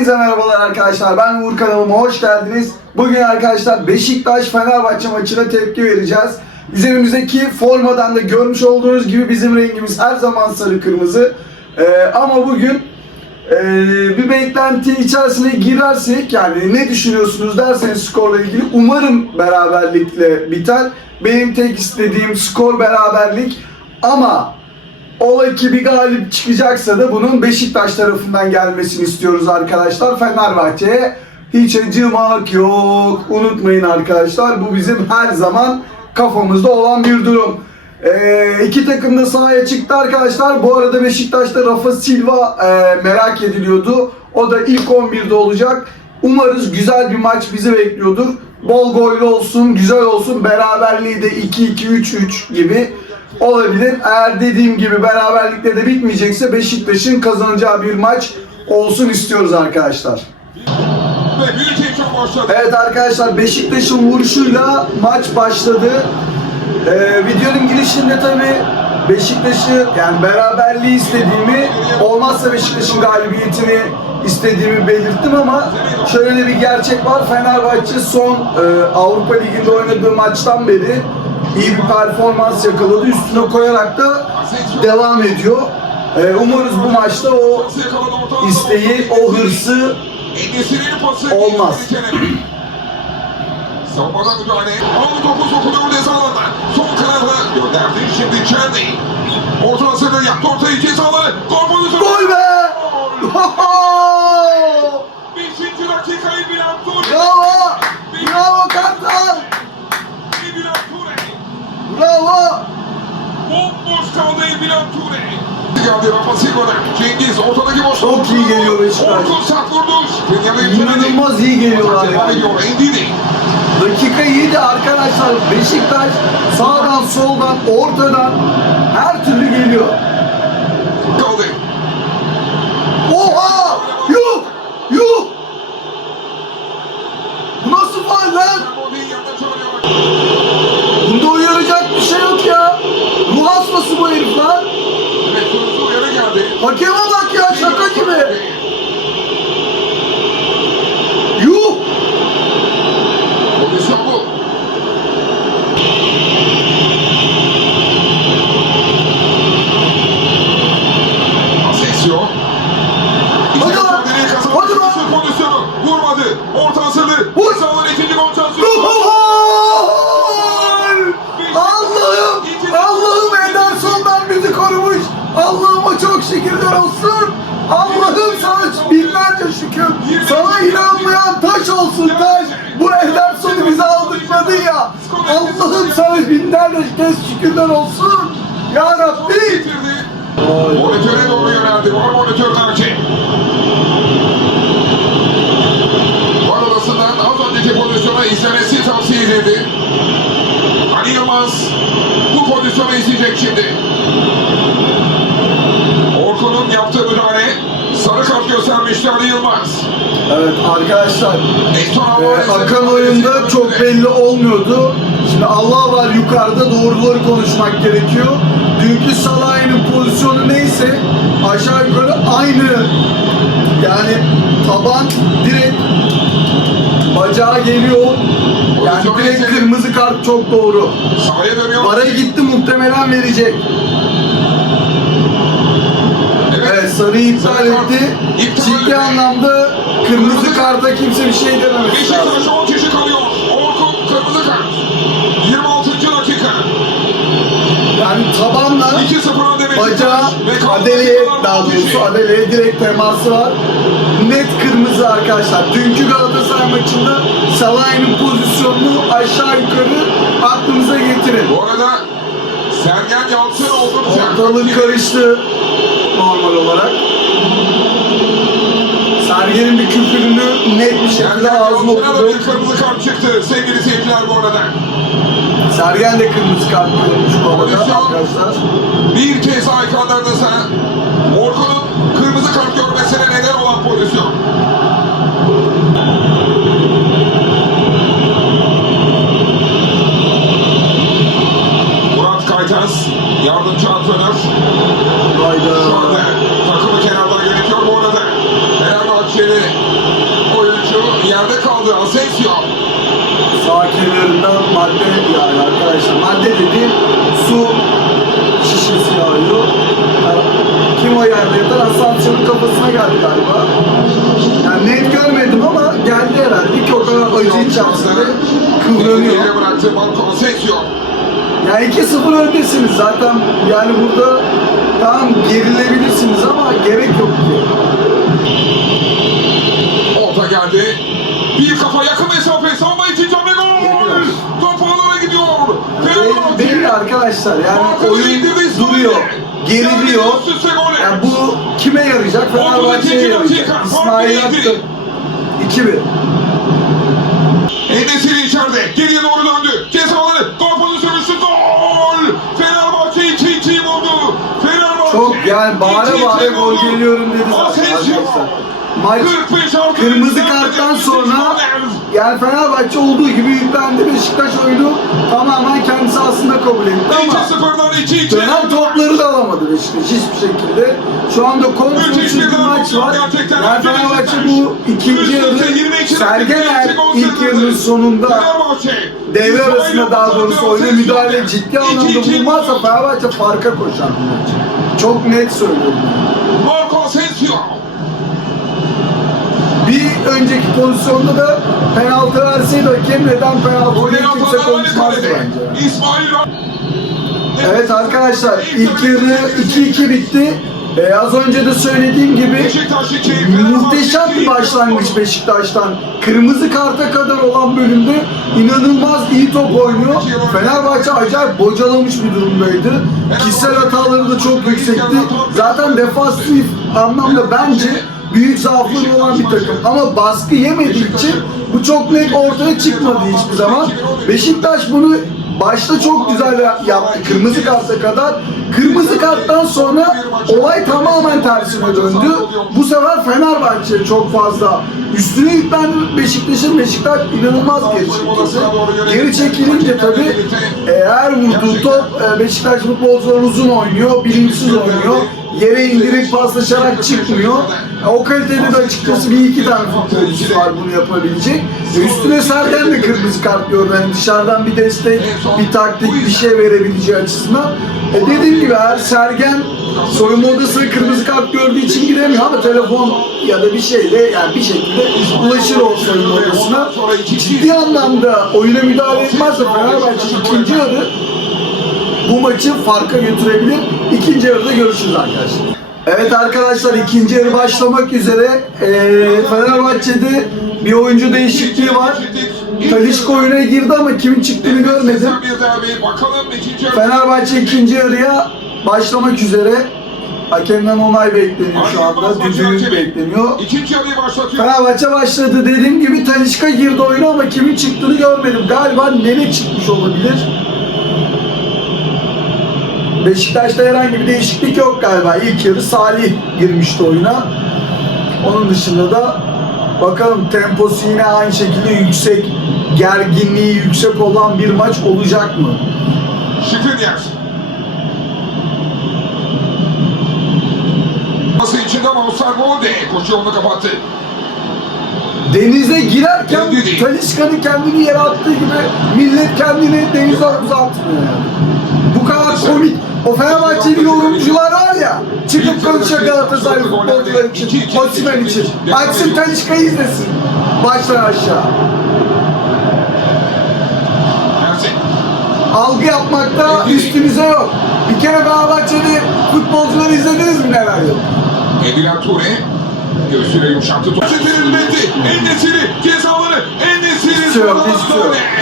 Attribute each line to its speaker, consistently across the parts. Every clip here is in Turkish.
Speaker 1: Hepinize merhabalar arkadaşlar. Ben Uğur kanalıma hoş geldiniz. Bugün arkadaşlar Beşiktaş Fenerbahçe maçına tepki vereceğiz. Üzerimizdeki formadan da görmüş olduğunuz gibi bizim rengimiz her zaman sarı kırmızı. Ee, ama bugün e, bir beklenti içerisine girersek yani ne düşünüyorsunuz derseniz skorla ilgili umarım beraberlikle biter. Benim tek istediğim skor beraberlik ama Ola ki bir galip çıkacaksa da bunun Beşiktaş tarafından gelmesini istiyoruz arkadaşlar. Fenerbahçe'ye hiç acımak yok. Unutmayın arkadaşlar bu bizim her zaman kafamızda olan bir durum. Ee, iki takım da sahaya çıktı arkadaşlar. Bu arada Beşiktaş'ta Rafa Silva e, merak ediliyordu. O da ilk 11'de olacak. Umarız güzel bir maç bizi bekliyordur. Bol gollü olsun, güzel olsun. Beraberliği de 2-2-3-3 gibi olabilir. Eğer dediğim gibi beraberlikle de bitmeyecekse Beşiktaş'ın kazanacağı bir maç olsun istiyoruz arkadaşlar.
Speaker 2: Başladı.
Speaker 1: Evet arkadaşlar Beşiktaş'ın vuruşuyla maç başladı. Ee, videonun girişinde tabi Beşiktaş'ı yani beraberliği istediğimi olmazsa Beşiktaş'ın galibiyetini istediğimi belirttim ama şöyle bir gerçek var. Fenerbahçe son e, Avrupa Ligi'nde oynadığı maçtan beri iyi bir performans yakaladı. Üstüne koyarak da devam ediyor. Ee, umarız bu maçta o isteği, o hırsı. Olmaz.
Speaker 2: Savunmadan müdahale. Aldı topu sokuluyor cezalarına. Son kanada gönderdi. Şimdi Çerni. Ortasını yaptı ortayı cezaları. Gol pozisyonu.
Speaker 1: Gol be!
Speaker 2: Beşinci dakikayı Milan Ture.
Speaker 1: Bravo! Bravo Kartal! Bravo!
Speaker 2: Bomboş kaldı Milan Ture. Geldi Rafa Silva'dan. Cengiz ortadaki boş.
Speaker 1: Çok iyi geliyor Beşiktaş.
Speaker 2: Orkun sert vurdu.
Speaker 1: İnanılmaz iyi geliyorlar yani.
Speaker 2: Endidi.
Speaker 1: Dakika 7 arkadaşlar. Beşiktaş sağdan, soldan, ortadan her türlü geliyor.
Speaker 2: Kaldı.
Speaker 1: Oha! Yuh! Yuh! Nasıl faul lan?
Speaker 2: Bobby'nin yanına çağırıyor.
Speaker 1: Bunda uyaracak bir şey yok ya. Ruh hastası bu herif lan.
Speaker 2: Evet, sorusu uyarı geldi.
Speaker 1: Hakeme bak ya şaka gibi. Olsun taş. Bu Ederson'u bize aldırtmadın ya. Allah'ım sana binlerce kez şükürler olsun. Ya Rabbi.
Speaker 2: Monitöre doğru yöneldi. Var monitörlerce. Var odasından az önceki pozisyona izlemesi tavsiye edildi. Ali Yılmaz bu pozisyonu izleyecek şimdi. Orkun'un yaptığı müdahale sarı kart göstermişti Ali Yılmaz.
Speaker 1: Evet arkadaşlar
Speaker 2: Alvarez'e
Speaker 1: akan oyunda çok belli olmuyordu. Şimdi Allah var yukarıda doğruları konuşmak gerekiyor. Dünkü Salah'ın pozisyonu neyse aşağı yukarı aynı. Yani taban direkt bacağı geliyor. Yani direkt kırmızı kart çok doğru.
Speaker 2: Sahaya dönüyor.
Speaker 1: Vara gitti muhtemelen verecek. Evet sarıyı iptal etti. Ciddi anlamda kırmızı karta kimse bir şey dememesi.
Speaker 2: Beşiktaş 10 kişi kalıyor. Orkun kırmızı kart. 26. dakika.
Speaker 1: Yani tabanla
Speaker 2: 2-0 önde
Speaker 1: bacağı
Speaker 2: dakikalar
Speaker 1: daha
Speaker 2: 10 kişi.
Speaker 1: doğrusu Adele'ye direkt teması var. Net kırmızı arkadaşlar. Dünkü Galatasaray maçında Salah'ın pozisyonunu aşağı yukarı aklınıza getirin.
Speaker 2: Bu arada Sergen Yalçın oldukça
Speaker 1: Ortalık karıştı normal olarak. Sergen'in bir küfürünü net bir şekilde ağzına
Speaker 2: bir kırmızı kart çıktı sevgili seyirciler bu arada.
Speaker 1: Sergen de kırmızı kart görmüş bu arada arkadaşlar.
Speaker 2: Bir kez daha ekranlarınıza Orkun'un kırmızı kart görmesine neden olan pozisyon. Murat Kaytaz, yardımcı antrenör. Şu Asensio.
Speaker 1: Sağ kenarından madde yani arkadaşlar. Madde dediğim su şişesi yağıyor. Yani kim o yerde yatan Asansiyon'un kafasına geldi galiba. Yani net görmedim ama geldi herhalde ki o kadar acı içerisinde kıvranıyor.
Speaker 2: Yere bıraktı Marco Asensio.
Speaker 1: Yani 2-0 öndesiniz zaten yani burada tamam gerilebilirsiniz ama gerek yok diye.
Speaker 2: Orta geldi. Bir kafa yakın mesafe. Savunma için Cami gol. Top ağlara gidiyor. Fenerbahçe.
Speaker 1: belli arkadaşlar yani
Speaker 2: Marco'yu
Speaker 1: oyun duruyor, geriliyor.
Speaker 2: Yani
Speaker 1: bu kime yarayacak? Fenerbahçe'ye
Speaker 2: 32
Speaker 1: yarayacak. İsmail attı.
Speaker 2: yedi.
Speaker 1: 2-1.
Speaker 2: Enesiri içeride. Geriye doğru döndü. Ceza alanı. Gol pozisyonu şut. Gol. Fenerbahçe 2-2 buldu. Fenerbahçe.
Speaker 1: Çok yani bağıra
Speaker 2: 2-2
Speaker 1: bağıra gol geliyorum dedi zaten arkadaşlar. Maç
Speaker 2: 45 artı
Speaker 1: kırmızı karttan sonra yani Fenerbahçe olduğu gibi yüklendi. Beşiktaş oyunu tamamen kendisi aslında kabul etti ama
Speaker 2: 2-0'dan 2-2.
Speaker 1: dönen topları da alamadı Beşiktaş hiçbir şekilde. Şu anda kontrolsüz
Speaker 2: bir
Speaker 1: maç var. Yani Fenerbahçe bu ikinci yarı Sergen Er ilk yarının sonunda devre arasında daha doğrusu oyuna müdahale ciddi anlamda bulunmazsa Fenerbahçe farka koşar bu maç. Çok net söylüyorum. yani.
Speaker 2: Marco Asensio.
Speaker 1: Bir önceki pozisyonda da penaltı verseydi hakem neden penaltı diye kimse konuşmazdı bence. Evet arkadaşlar ilk yarı 2-2 bitti. Ee, az önce de söylediğim gibi
Speaker 2: Beşiktaş 2.
Speaker 1: muhteşem bir başlangıç Beşiktaş'tan. Kırmızı karta kadar olan bölümde inanılmaz iyi top oynuyor. Fenerbahçe acayip bocalamış bir durumdaydı. Kişisel hataları da çok yüksekti. Zaten defansif anlamda bence büyük zaafları olan bir takım. Ama baskı yemediği için bu çok net ortaya çıkmadı hiçbir zaman. Beşiktaş bunu başta çok güzel yaptı kırmızı karta kadar. Kırmızı karttan sonra olay tamamen tersine döndü. Bu sefer Fenerbahçe çok fazla üstüne yüklendi Beşiktaş'ın. Beşiktaş inanılmaz geri çekildi. Geri çekilince tabii e, her vurduğu top e, Beşiktaş futbolcuları uzun oynuyor, bilinçsiz oynuyor. Yere indirip paslaşarak çıkmıyor. E, O kalitede de açıkçası bir iki tane futbolcusu var bunu yapabilecek. E, Üstüne Sergen de kırmızı kart gördü. Yani dışarıdan bir destek, bir taktik, bir şey verebileceği açısından. E dediğim gibi eğer Sergen soyunma odasına kırmızı kart gördüğü için giremiyor ama telefon ya da bir şeyle yani bir şekilde ulaşır o soyunma odasına. Ciddi anlamda oyuna müdahale etmezse Fenerbahçe ikinci yarı bu maçı farka götürebilir. İkinci yarıda görüşürüz arkadaşlar. Evet arkadaşlar ikinci yarı başlamak üzere. Ee, Fenerbahçe'de bir oyuncu değişikliği var. Talişka oyuna girdi ama kimin çıktığını görmedim. Fenerbahçe ikinci yarıya başlamak üzere. Hakemden onay bekleniyor şu anda. Düdüğü bekleniyor. Fenerbahçe başladı. Dediğim gibi Talişka girdi oyuna ama kimin çıktığını görmedim. Galiba Nene çıkmış olabilir. Beşiktaş'ta herhangi bir değişiklik yok galiba. İlk yarı Salih girmişti oyuna. Onun dışında da bakalım temposu yine aynı şekilde yüksek, gerginliği yüksek olan bir maç olacak mı?
Speaker 2: Şikrinyer. Pası içinde ama Osterwolde koşu yolunu kapattı.
Speaker 1: Denize girerken. Talisca'nın kendini yere attığı gibi millet kendini denize uzatmıyor yani. Bu kadar komik. O Fenerbahçeli yorumcular var ya, çıkıp konuşuyor Galatasaray futbolcular için, Osimhen için. Açsın Talisca'yı izlesin. Baştan aşağı. Algı yapmakta üstünüze yok. Bir kere Fenerbahçeli futbolcuları izlediniz mi neler yok?
Speaker 2: Edilen Ture. Göğsüyle yumuşattı. Topu verilmedi. Endesiri cezaları.
Speaker 1: Hiçbir şey yok.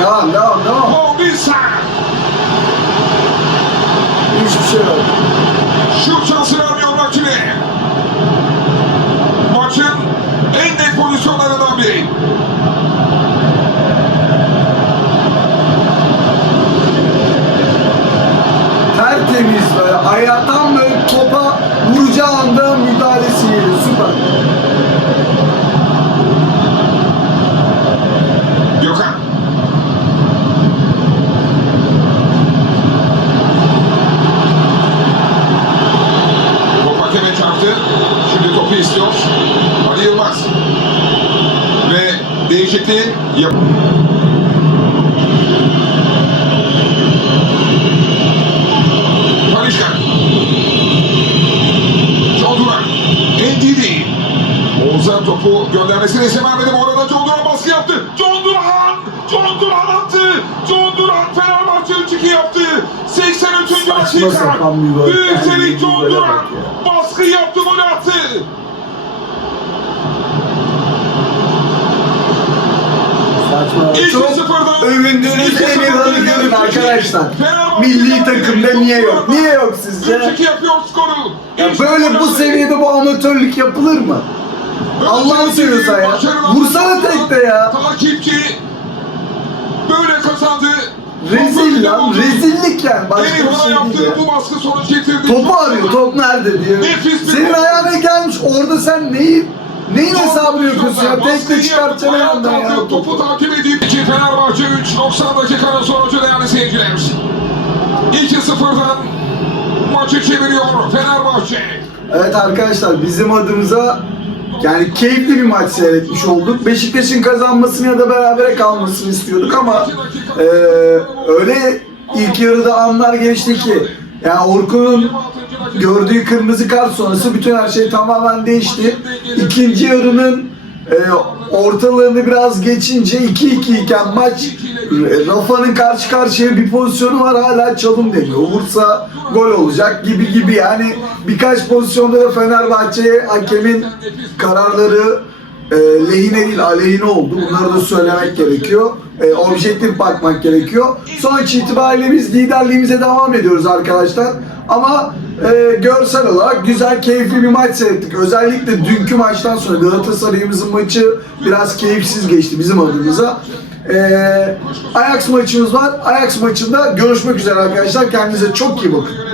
Speaker 1: Devam, devam, devam.
Speaker 2: Paulista.
Speaker 1: Hiçbir şey yok.
Speaker 2: Şut şansı vermiyor rakibe. Maçın en net pozisyonlarından biri.
Speaker 1: tertemiz böyle ayaktan böyle topa vuracağı anda müdahalesi geliyor süper.
Speaker 2: Gökhan. Top hakeme çarptı. Şimdi topu istiyor. Ali Yılmaz. Ve değişikliği yap. Talişka. John Duran. Endidi. Oğuzhan topu göndermesine izin vermedi. Bu arada John Duran baskı yaptı. John Duran! John Duran attı. John Duran Fenerbahçe 3-2 yaptı. 83.
Speaker 1: Saçma
Speaker 2: dakika.
Speaker 1: bir
Speaker 2: John Duran. Baskı yaptı, gol attı.
Speaker 1: Saçma.
Speaker 2: İki
Speaker 1: Çok övündüğünüz adı görün arkadaşlar. Milli takımda niye yok? Niye yok sizce?
Speaker 2: 3-2 yapıyor skoru.
Speaker 1: Ya böyle bu seviyede bu amatörlük yapılır mı? Allah'ını seviyorsan ya. Vursana tekte ya.
Speaker 2: Takipçi böyle kazandı.
Speaker 1: Rezil lan, rezillik yani. Başka
Speaker 2: Benim
Speaker 1: bir şey değil ya.
Speaker 2: bu baskı sonuç getirdi.
Speaker 1: Topu arıyor, top nerede diye.
Speaker 2: Nefis bir
Speaker 1: Senin
Speaker 2: top.
Speaker 1: ayağına gelmiş, orada sen neyin, neyin hesabını yapıyorsun ya? Tek de çıkartacaksın yandan ya.
Speaker 2: Topu takip edip Fenerbahçe 3 90 dakikanın sonucu değerli seyirciler. 2-0'dan maçı çeviriyor Fenerbahçe.
Speaker 1: Evet arkadaşlar bizim adımıza yani keyifli bir maç seyretmiş olduk. Beşiktaş'ın kazanmasını ya da berabere kalmasını istiyorduk ama eee, öyle ilk yarıda anlar geçti ki yani Orkun'un gördüğü kırmızı kart sonrası bütün her şey tamamen değişti. İkinci yarının e, ortalarını biraz geçince 2-2 iken maç Rafa'nın karşı karşıya bir pozisyonu var hala çalım deniyor. Vursa gol olacak gibi gibi yani birkaç pozisyonda da Fenerbahçe'ye hakemin kararları e, lehine değil aleyhine oldu. Bunları da söylemek gerekiyor. E, objektif bakmak gerekiyor. Sonuç itibariyle biz liderliğimize devam ediyoruz arkadaşlar. Ama e, görsel olarak güzel, keyifli bir maç seyrettik. Özellikle dünkü maçtan sonra Galatasaray'ımızın maçı biraz keyifsiz geçti bizim adımıza. E, Ajax maçımız var. Ajax maçında görüşmek üzere arkadaşlar. Kendinize çok iyi bakın.